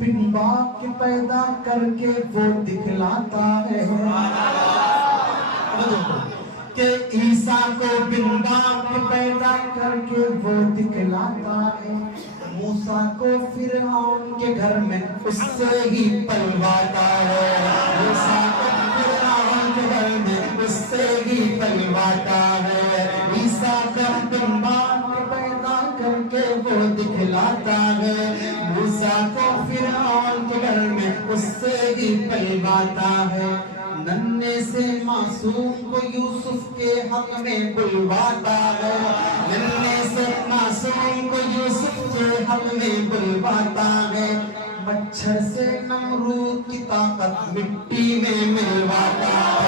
بن باپ کے پیدا کر کے وہ دکھلاتا ہے کہ عیسیٰ کو بن باپ کے پیدا کر کے وہ دکھلاتا ہے، موسیٰ کو فرعون کے گھر میں اس سے ہی پلواتا ہے، موسیٰ کو فرعون کے گھر میں اس سے ہی پلواتا ہے، عیسیٰ کو بن باپ کے پیدا کر کے وہ دکھلاتا ہے، موسیٰ کو فرعون کے گھر میں اس سے ہی پلواتا ہے، ننھے سے معصوم کو یوسف کے حق میں بلواتا ہے، ننھے سے معصوم کو یوسف کے حق میں بلواتا ہے، مچھر سے نمرود کی طاقت مٹی میں ملواتا ہے۔